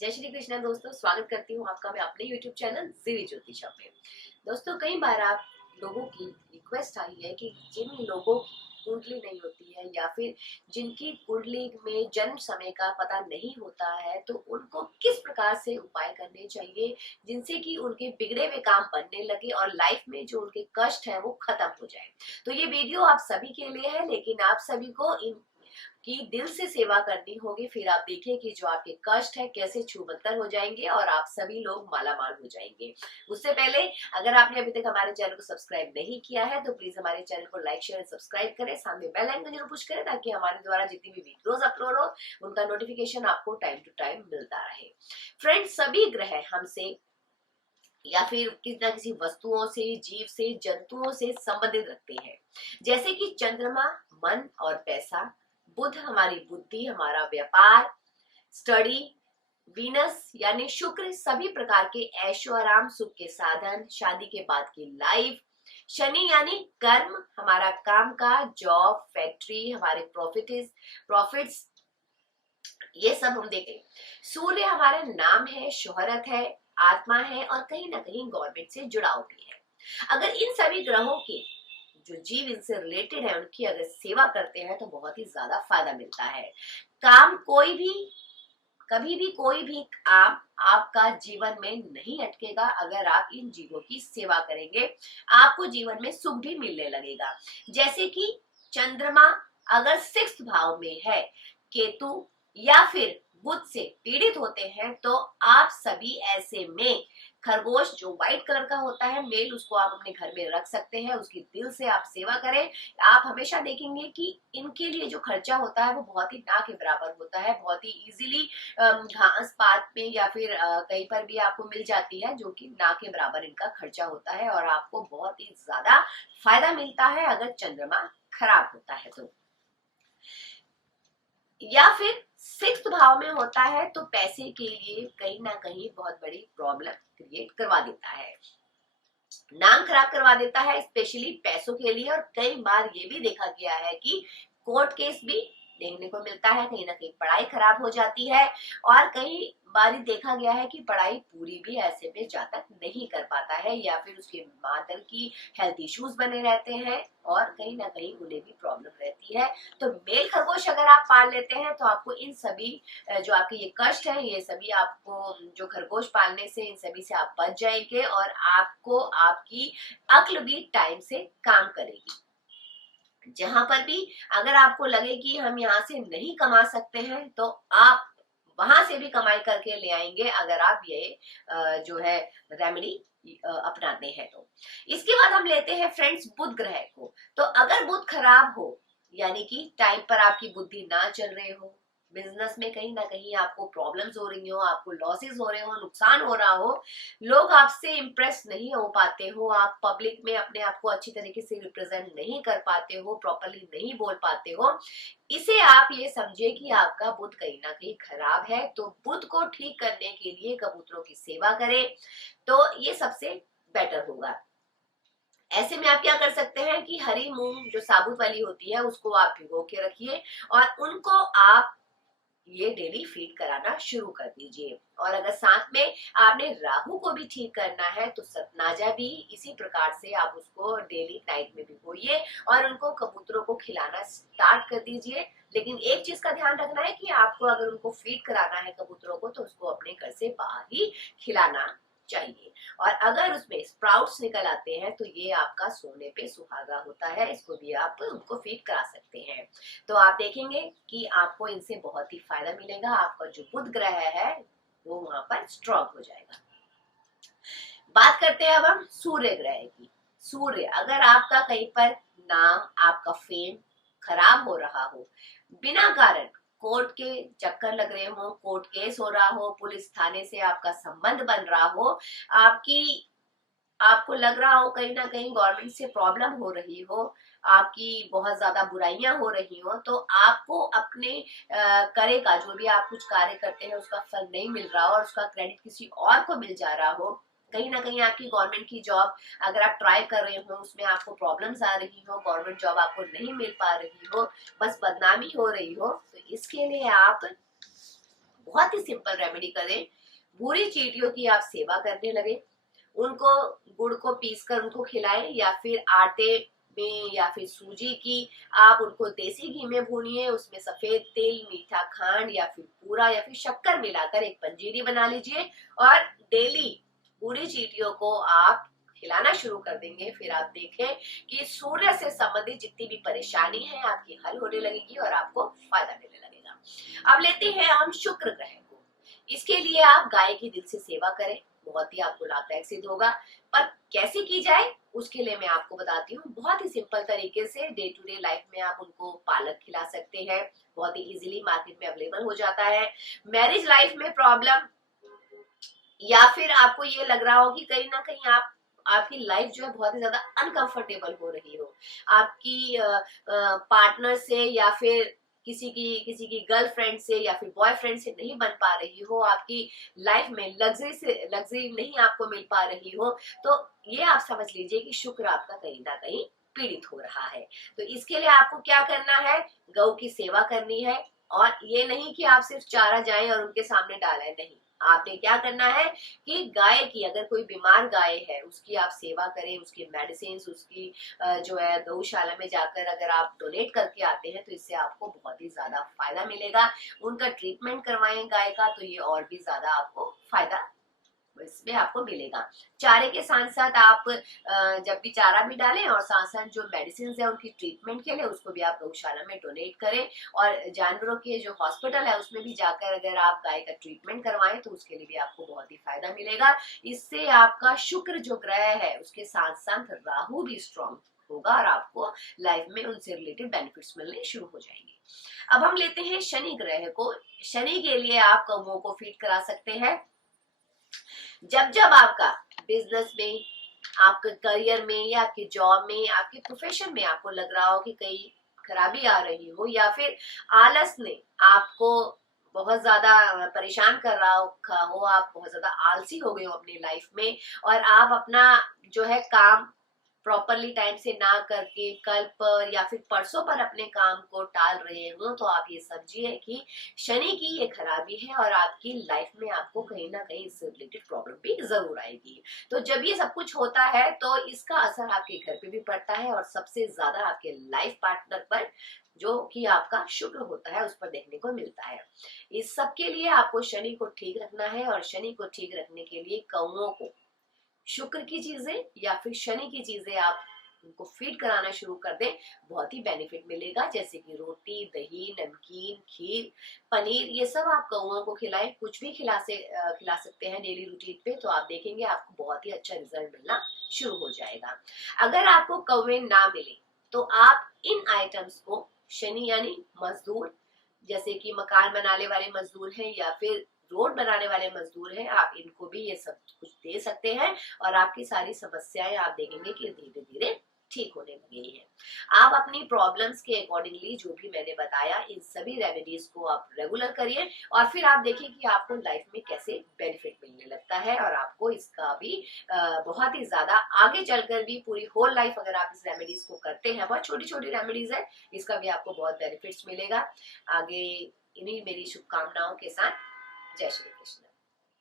जय श्री कृष्ण दोस्तों, स्वागत करती हूँ आपका मैं अपने YouTube चैनल जीवी ज्योतिषा पे। दोस्तों, कई बार आप लोगों की रिक्वेस्ट आई है कि जिन लोगों की कुंडली नहीं होती है या फिर जिनकी कुंडली में जन्म समय का पता नहीं होता है, तो उनको किस प्रकार से उपाय करने चाहिए जिनसे कि उनके बिगड़े हुए काम बनने लगे और लाइफ में जो उनके कष्ट है वो खत्म हो जाए। तो ये वीडियो आप सभी के लिए है, लेकिन आप सभी को इन की दिल से सेवा करनी होगी। फिर आप देखिए कि जो आपके कष्ट है कैसे छूमंतर हो जाएंगे और आप सभी लोग मालामाल हो जाएंगे। उससे पहले अगर आपने अभी तक हमारे चैनल को सब्सक्राइब नहीं किया है तो प्लीज हमारे चैनल को लाइक शेयर सब्सक्राइब करें, सामने बेल आइकन जरूर पुश करें ताकि हमारे द्वारा जितनी भी वीडियोस अपलोड हो उनका नोटिफिकेशन आपको टाइम टू टाइम मिलता रहे। फ्रेंड्स, सभी ग्रह हमसे या फिर किसी न किसी वस्तुओं से, जीव से, जंतुओं से संबंधित रखते हैं। जैसे कि चंद्रमा मन और पैसा, बुध हमारी बुद्धि, हमारा व्यापार, स्टडी, वीनस यानी शुक्र सभी प्रकार के ऐशो आराम, सुख के साधन, शादी के बाद की लाइफ, शनि यानी कर्म, हमारा काम का जॉब, फैक्ट्री, हमारे प्रॉफिट्स, ये सब हम देखें। सूर्य हमारा नाम है, शोहरत है, आत्मा है और कहीं ना कहीं गवर्नमेंट से जुड़ाव भी है। अगर इन सभी ग्रहों के जो जीव इनसे रिलेटेड है उनकी अगर सेवा करते हैं तो बहुत ही ज्यादा फायदा मिलता है। काम कोई भी, कभी भी कोई भी काम आपका जीवन में नहीं अटकेगा अगर आप इन जीवों की सेवा करेंगे। आपको जीवन में सुख भी मिलने लगेगा। जैसे कि चंद्रमा अगर 6th भाव में है, केतु या फिर बुध से पीड़ित होते हैं, तो आप सभी ऐसे में खरगोश जो व्हाइट कलर का होता है मेल, उसको आप अपने घर में रख सकते हैं। उसकी दिल से आप सेवा करें। आप हमेशा देखेंगे कि इनके लिए जो खर्चा होता है वो बहुत ही ना के बराबर होता है। बहुत ही इजीली घास पात में या फिर कहीं पर भी आपको मिल जाती है, जो कि ना के बराबर इनका खर्चा होता है और आपको बहुत ही ज्यादा फायदा मिलता है अगर चंद्रमा खराब होता है तो। या फिर 6th भाव में होता है तो पैसे के लिए कहीं ना कहीं बहुत बड़ी प्रॉब्लम क्रिएट करवा देता है, नाम खराब करवा देता है, स्पेशली पैसों के लिए। और कई बार ये भी देखा गया है कि कोर्ट केस भी देखने को मिलता है, कहीं ना कहीं पढ़ाई खराब हो जाती है और कई बार देखा गया है कि पढ़ाई पूरी भी ऐसे में जातक नहीं कर पाता है या फिर उसके मादर की हेल्थ इश्यूज बने रहते हैं और कहीं ना कहीं उन्हें भी प्रॉब्लम रहती है। तो मेल खरगोश अगर आप पाल लेते हैं तो आपको इन सभी जो आपके ये कष्ट है, ये सभी आपको जो खरगोश पालने से इन सभी से आप बच जाएंगे और आपको आपकी अक्ल भी टाइम से काम करेगी। जहां पर भी अगर आपको लगे कि हम यहाँ से नहीं कमा सकते हैं तो आप वहां से भी कमाई करके ले आएंगे अगर आप ये जो है रेमेडी अपनाते हैं तो। इसके बाद हम लेते हैं फ्रेंड्स बुध ग्रह को। तो अगर बुध खराब हो यानी कि टाइम पर आपकी बुद्धि ना चल रहे हो, बिजनेस में कहीं ना कहीं आपको प्रॉब्लम्स हो रही हो, आपको लॉसेस हो रहे हो, नुकसान हो रहा हो, लोग आपसे इम्प्रेस नहीं हो पाते हो, आप पब्लिक में अपने आप को अच्छी तरीके से रिप्रेजेंट नहीं कर पाते हो, प्रॉपरली नहीं बोल पाते हो, इसे आप ये समझिए कि आपका बुध कहीं ना कहीं खराब है। तो बुध को ठीक करने के लिए कबूतरों की सेवा करें तो ये सबसे बेटर होगा। ऐसे में आप क्या कर सकते हैं कि हरी मूंग जो साबुत वाली होती है उसको आप भिगो के रखिए और उनको आप ये डेली फीड कराना शुरू कर दीजिए। और अगर साथ में आपने राहु को भी ठीक करना है तो सतनाजा भी इसी प्रकार से आप उसको डेली नाइट में भिगोइए और उनको कबूतरों को खिलाना स्टार्ट कर दीजिए। लेकिन एक चीज का ध्यान रखना है कि आपको अगर उनको फीड कराना है कबूतरों को तो उसको अपने घर से बाहर ही खिलाना चाहिए। और अगर उसमें स्प्राउट्स निकल आते हैं तो ये आपका सोने पे सुहागा होता है, इसको भी आप उनको फीड करा सकते हैं। तो आप देखेंगे कि आपको इनसे बहुत ही फायदा मिलेगा। आपका जो बुध ग्रह है वो वहां पर स्ट्रॉन्ग हो जाएगा। बात करते हैं अब हम सूर्य ग्रह की। सूर्य अगर आपका कहीं पर नाम, आपका फेम खराब हो रहा हो, बिना कारण कोर्ट के चक्कर लग रहे हो, कोर्ट केस हो रहा हो, पुलिस थाने से आपका संबंध बन रहा हो, आपकी आपको लग रहा हो कहीं ना कहीं गवर्नमेंट से प्रॉब्लम हो रही हो, आपकी बहुत ज्यादा बुराइयां हो रही हो, तो आपको अपने करे का जो भी आप कुछ कार्य करते हैं उसका फल नहीं मिल रहा हो और उसका क्रेडिट किसी और को मिल जा रहा हो, कहीं ना कहीं आपकी गवर्नमेंट की जॉब अगर आप ट्राई कर रहे हो उसमें आपको प्रॉब्लम्स आ रही हो, गवर्नमेंट जॉब आपको नहीं मिल पा रही हो, बस बदनामी हो रही हो, तो इसके लिए आप बहुत ही सिंपल रेमेडी करें। भूरी चींटियों की आप सेवा करने लगे, उनको गुड़ को पीस कर उनको खिलाएं, या फिर आटे में या फिर सूजी की आप उनको देसी घी में भूनिए, उसमें सफेद तेल, मीठा खांड या फिर पूरा या फिर शक्कर मिलाकर एक पंजीरी बना लीजिए और डेली पूरी चींटियों को आप खिलाना शुरू कर देंगे। फिर आप देखें कि सूर्य से संबंधित जितनी भी परेशानी है आपकी हल होने लगेगी और आपको फायदा मिलने लगेगा। अब लेते हैं हम शुक्र ग्रह को। इसके लिए आप गाय की दिल से सेवा करें, बहुत ही आपको लाभदायक सिद्ध होगा। पर कैसे की जाए उसके लिए मैं आपको बताती हूँ। बहुत ही सिंपल तरीके से डे टू डे लाइफ में आप उनको पालक खिला सकते हैं, बहुत ही इजीली मार्केट में अवेलेबल हो जाता है। मैरिज लाइफ में प्रॉब्लम या फिर आपको ये लग रहा हो कि कहीं ना कहीं आपकी लाइफ जो है बहुत ही ज्यादा अनकंफर्टेबल हो रही हो, आपकी पार्टनर से या फिर किसी की गर्लफ्रेंड से या फिर बॉयफ्रेंड से नहीं बन पा रही हो, आपकी लाइफ में लग्जरी नहीं आपको मिल पा रही हो, तो ये आप समझ लीजिए कि शुक्र आपका कहीं ना कहीं पीड़ित हो रहा है। तो इसके लिए आपको क्या करना है, गौ की सेवा करनी है। और ये नहीं कि आप सिर्फ चारा जाएं और उनके सामने डालें, नहीं, आपने क्या करना है कि गाय की, अगर कोई बीमार गाय है उसकी आप सेवा करें, उसकी मेडिसिन, उसकी जो है गौशाला में जाकर अगर आप डोनेट करके आते हैं तो इससे आपको बहुत ही ज्यादा फायदा मिलेगा। उनका ट्रीटमेंट करवाएं गाय का, तो ये और भी ज्यादा आपको फायदा इसमें आपको मिलेगा। चारे के साथ साथ आप जब भी चारा भी डालें और साथ साथ जो मेडिसिन है उनकी ट्रीटमेंट के लिए उसको भी आप गौशाला में डोनेट करें। और जानवरों के जो हॉस्पिटल है उसमें भी जाकर अगर आप गाय का ट्रीटमेंट करवाएं तो उसके लिए भी आपको बहुत ही फायदा मिलेगा। इससे आपका शुक्र जो ग्रह है उसके साथ साथ राहु भी स्ट्रॉन्ग होगा और आपको लाइफ में उनसे रिलेटेड बेनिफिट्स मिलने शुरू हो जाएंगे। अब हम लेते हैं शनि ग्रह को। शनि के लिए आप कौओं को फीड करा सकते हैं। जब जब आपका बिजनेस में, आपके करियर में या आपके जॉब में, आपके प्रोफेशन में आपको लग रहा हो कि कहीं खराबी आ रही हो या फिर आलस ने आपको बहुत ज्यादा परेशान कर रहा हो, आप बहुत ज्यादा आलसी हो गए हो अपनी लाइफ में और आप अपना जो है काम प्रॉपरली टाइम से ना करके कल पर या फिर परसों पर अपने काम को टाल रहे हो, तो आप ये समझिए कि शनि की ये खराबी है और आपकी लाइफ में आपको कहीं ना कहीं इससे रिलेटेड प्रॉब्लम भी जरूर आएगी। तो जब ये सब कुछ होता है तो इसका असर आपके घर पे भी पड़ता है और सबसे ज्यादा आपके लाइफ पार्टनर पर, जो कि आपका शुक्र होता है, उस पर देखने को मिलता है। इस सब के लिए आपको शनि को ठीक रखना है और शनि को ठीक रखने के लिए कौओं को शुक्र की चीजें या फिर शनि की चीजें आप उनको फीड कराना शुरू कर दें, बहुत ही बेनिफिट मिलेगा। जैसे कि रोटी, दही, नमकीन, खीर, पनीर, ये सब आप कौओं को खिलाएं। कुछ भी खिला सकते हैं डेली रूटीन पे, तो आप देखेंगे आपको बहुत ही अच्छा रिजल्ट मिलना शुरू हो जाएगा। अगर आपको कौवे ना मिले तो आप इन आइटम्स को शनि यानी मजदूर, जैसे कि मकान बनाने वाले मजदूर हैं या फिर रोड बनाने वाले मजदूर हैं, आप इनको भी ये सब कुछ दे सकते हैं और आपकी सारी समस्याएं आप देखेंगे कि धीरे धीरे ठीक होने लगी है। आप अपनी प्रॉब्लम्स के अकॉर्डिंगली जो भी मैंने बताया इन सभी रेमेडीज को आप रेगुलर करिए और फिर आप देखिए कि आपको लाइफ में कैसे बेनिफिट मिलने लगता है और आपको इसका भी बहुत ही ज्यादा आगे चलकर भी पूरी होल लाइफ अगर आप इस रेमेडीज को करते हैं, बहुत छोटी छोटी रेमेडीज है, इसका भी आपको बहुत बेनिफिट्स मिलेगा। आगे इन्हीं मेरी शुभकामनाओं के साथ जय श्री कृष्ण।